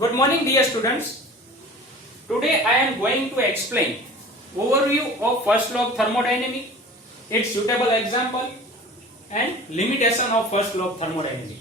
Good morning, dear students. Today I am going to explain overview of first law of thermodynamics, its suitable example, and limitation of first law of thermodynamics.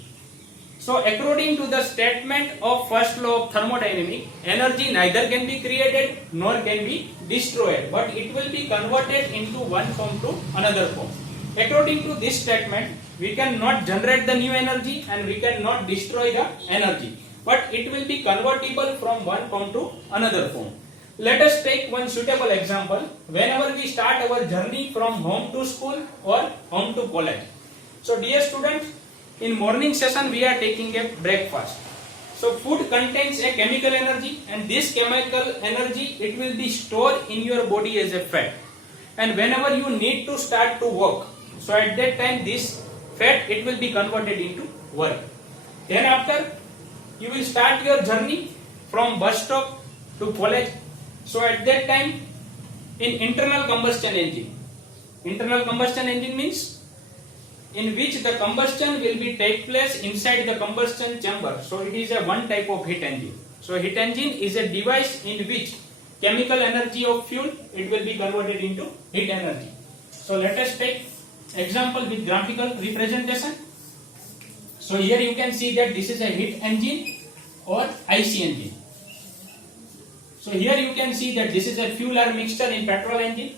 So, according to the statement of first law of thermodynamics, energy neither can be created nor can be destroyed, but it will be converted into one form to another form. According to this statement, we cannot generate the new energy and we cannot destroy the energy, but it will be convertible from one form to another form. Let us take one suitable example. Whenever we start our journey from home to school or home to college. So, dear students, in morning session we are taking a breakfast. So, food contains a chemical energy, and this chemical energy it will be stored in your body as a fat. And whenever you need to start to work, so at that time this fat it will be converted into work. Then after you will start your journey from bus stop to college. So at that time in internal combustion engine means in which the combustion will be take place inside the combustion chamber. So it is a one type of heat engine. So heat engine is a device in which chemical energy of fuel it will be converted into heat energy. So let us take example with graphical representation. So here you can see that this is a heat engine or IC engine. So here you can see that this is a fuel air mixture in petrol engine.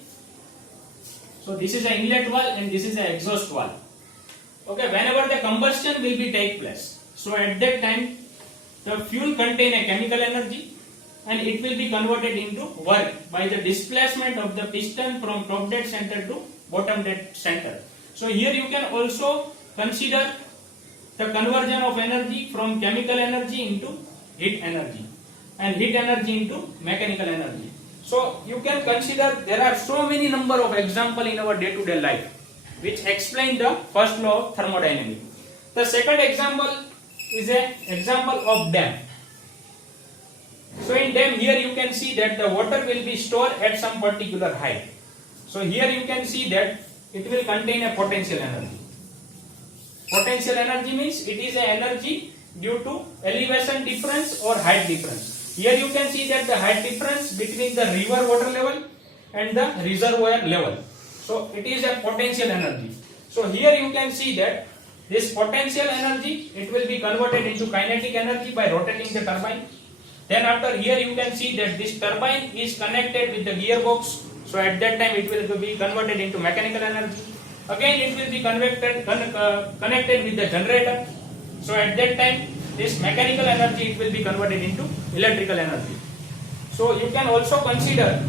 So this is an inlet valve and this is an exhaust valve. Okay, whenever the combustion will be take place, so at that time the fuel contain a chemical energy and it will be converted into work by the displacement of the piston from top dead center to bottom dead center. So here you can also consider the conversion of energy from chemical energy into heat energy and heat energy into mechanical energy. So you can consider there are so many number of example in our day-to-day life which explain the first law of thermodynamics. The second example is an example of dam. So in dam here you can see that the water will be stored at some particular height. So here you can see that it will contain a potential energy. Potential energy means it is an energy due to elevation difference or height difference. Here you can see that the height difference between the river water level and the reservoir level. So it is a potential energy. So here you can see that this potential energy it will be converted into kinetic energy by rotating the turbine. Then after here you can see that this turbine is connected with the gearbox. So at that time it will be converted into mechanical energy. Again it will be connected with the generator. So at that time this mechanical energy it will be converted into electrical energy. So you can also consider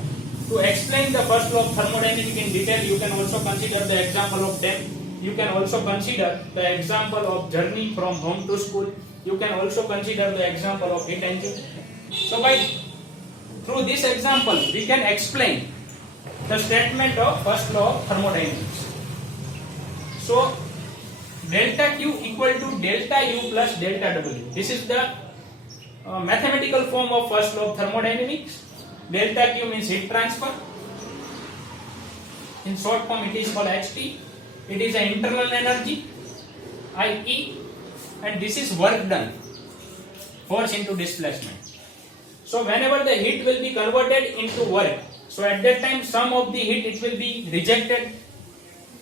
to explain the first law of thermodynamics in detail. You can also consider the example of dam. You can also consider the example of journey from home to school. You can also consider the example of heat engine. So through this example we can explain the statement of first law of thermodynamics. So delta Q equal to delta U plus delta W. This is the mathematical form of first law of thermodynamics. Delta Q means heat transfer. In short form it is called HT. It is an internal energy, IE, and this is work done, force into displacement. So whenever the heat will be converted into work, so at that time some of the heat it will be rejected,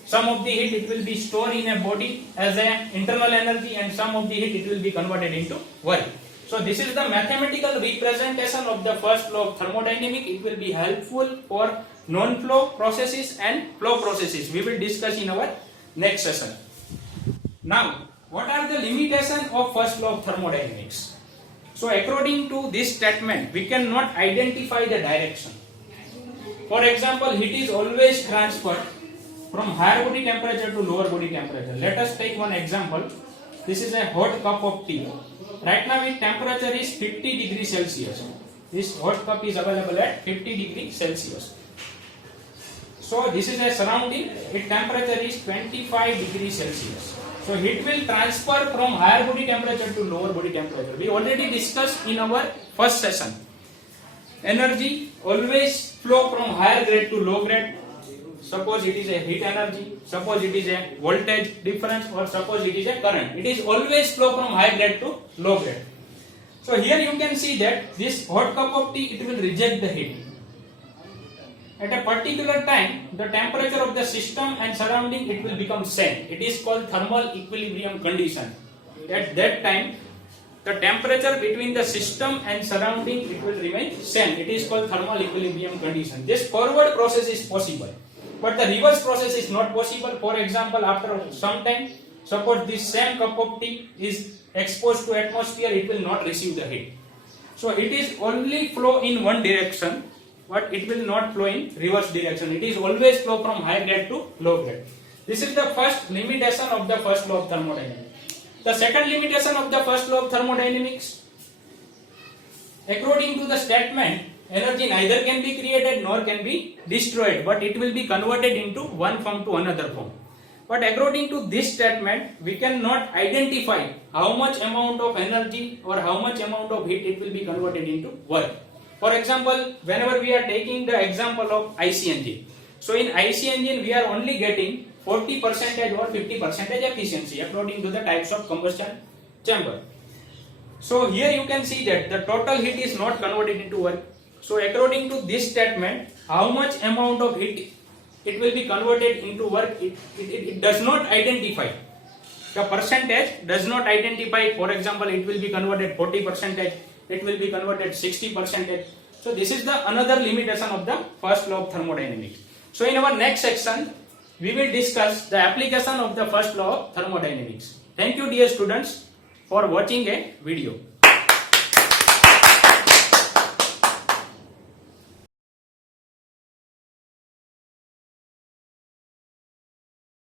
some of the heat it will be stored in a body as an internal energy, and some of the heat it will be converted into work. So this is the mathematical representation of the first law of thermodynamics. It will be helpful for non-flow processes and flow processes. We will discuss in our next session. Now, what are the limitations of first law of thermodynamics? So according to this statement, we cannot identify the direction. For example, heat is always transferred from higher body temperature to lower body temperature. Let us take one example. This is a hot cup of tea. Right now its temperature is 50 degrees Celsius. This hot cup is available at 50 degrees Celsius. So this is a surrounding, its temperature is 25 degrees Celsius. So heat will transfer from higher body temperature to lower body temperature. We already discussed in our first session. Energy always flow from higher grade to low grade. Suppose it is a heat energy, suppose it is a voltage difference, or suppose it is a current. It is always flow from high grade to low grade. So So here you can see that this hot cup of tea, it will reject the heat. At a particular time, the temperature of the system and surrounding, it will become same. It is called thermal equilibrium condition. At that time, the temperature between the system and surrounding, it will remain same. It is called thermal equilibrium condition. This forward process is possible, but the reverse process is not possible. For example, after some time, suppose this same cup of tea is exposed to atmosphere, it will not receive the heat. So it is only flow in one direction, but it will not flow in reverse direction. It is always flow from high grade to low grade. This is the first limitation of the first law of thermodynamics. The second limitation of the first law of thermodynamics, according to the statement, energy neither can be created nor can be destroyed, but it will be converted into one form to another form. But according to this statement, we cannot identify how much amount of energy or how much amount of heat it will be converted into work. For example, whenever we are taking the example of IC engine, so in IC engine we are only getting 40% or 50% efficiency according to the types of combustion chamber. So here you can see that the total heat is not converted into work. So according to this statement, how much amount of heat it will be converted into work, it does not identify. The percentage does not identify. For example, it will be converted 40%, it will be converted 60%. So this is the another limitation of the first law of thermodynamics. So in our next section, we will discuss the application of the first law of thermodynamics. Thank you dear students for watching a video.